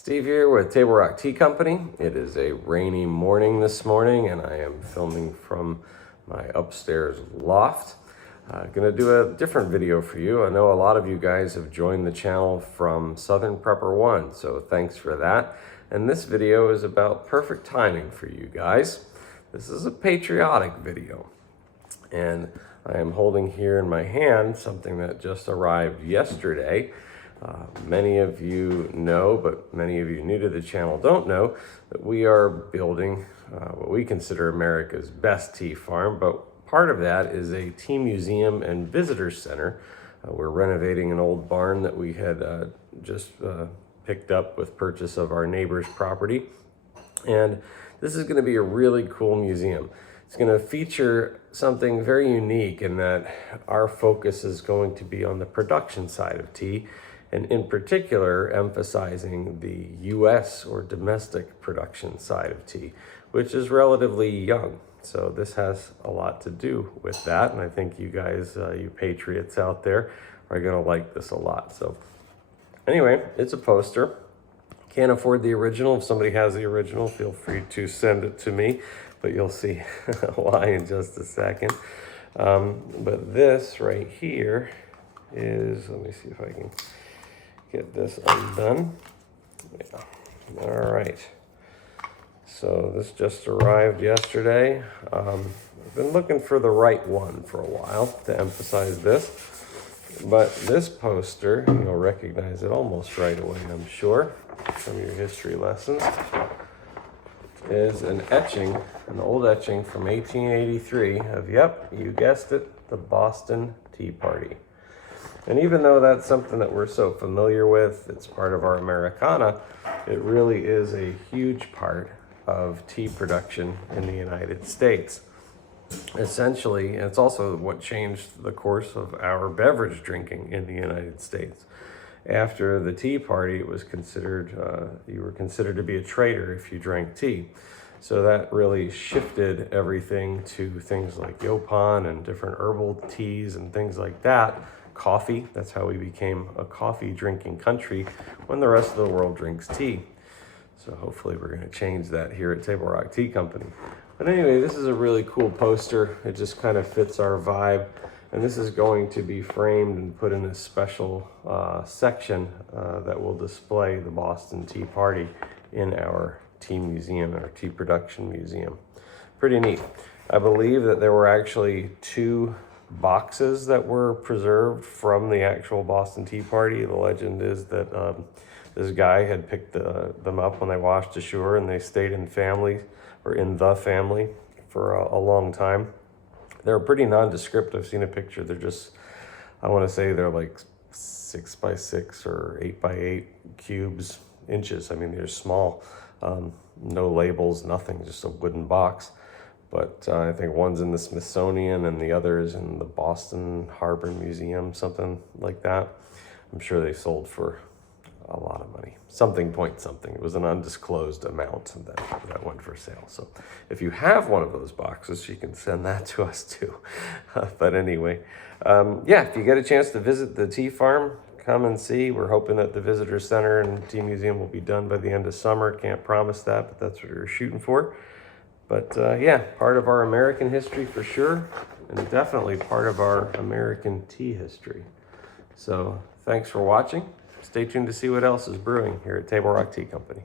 Steve here with Table Rock Tea Company. It is a rainy morning this morning and I am filming from my upstairs loft. Gonna do a different video for you. I know a lot of you guys have joined the channel from Southern Prepper 1, so thanks for that. And this video is about perfect timing for you guys. This is a patriotic video. And I am holding here in my hand something that just arrived yesterday. Many of you know, but many of you new to the channel don't know, that we are building what we consider America's best tea farm, but part of that is a tea museum and visitor center. We're renovating an old barn that we had just picked up with purchase of our neighbor's property. And this is going to be a really cool museum. It's going to feature something very unique in that our focus is going to be on the production side of tea, and in particular emphasizing the U.S. or domestic production side of tea, which is relatively young. So this has a lot to do with that, and I think you guys, you patriots out there, are going to like this a lot. So anyway, it's a poster. Can't afford the original. If somebody has the original, feel free to send it to me, but you'll see why in just a second. But this right here is, let me see if I can get this undone. Yeah. All right. So this just arrived yesterday. I've been looking for the right one for a while to emphasize this. But this poster, you'll recognize it almost right away, I'm sure, from your history lessons, is an etching, an old etching from 1883 of, yep, you guessed it, the Boston Tea Party. And even though that's something that we're so familiar with, it's part of our Americana, it really is a huge part of tea production in the United States. Essentially, it's also what changed the course of our beverage drinking in the United States. After the Tea Party, it was considered, you were considered to be a traitor if you drank tea. So that really shifted everything to things like Yopan and different herbal teas and things like that. Coffee, that's how we became a coffee drinking country when the rest of the world drinks tea. So hopefully we're going to change that here at Table Rock Tea Company. But anyway, this is a really cool poster. It just kind of fits our vibe. And this is going to be framed and put in a special section that will display the Boston Tea Party in our tea museum, our tea production museum. Pretty neat. I believe that there were actually 2 boxes that were preserved from the actual Boston Tea Party. The legend is that this guy had picked them up when they washed ashore, and they stayed in family, or in the family, for a long time. They're pretty nondescript. I've seen a picture. They're just, I want to say they're like 6 by 6 or 8 by 8 cubes, inches. I mean, they're small. No labels, nothing, just a wooden box. But I think one's in the Smithsonian and the other is in the Boston Harbor Museum, something like that. I'm sure they sold for a lot of money. Something point something. It was an undisclosed amount that went for sale. So if you have one of those boxes, you can send that to us too. But anyway, yeah, if you get a chance to visit the tea farm, come and see. We're hoping that the visitor center and tea museum will be done by the end of summer. Can't promise that, but that's what we're shooting for. But yeah, part of our American history for sure, and definitely part of our American tea history. So thanks for watching. Stay tuned to see what else is brewing here at Table Rock Tea Company.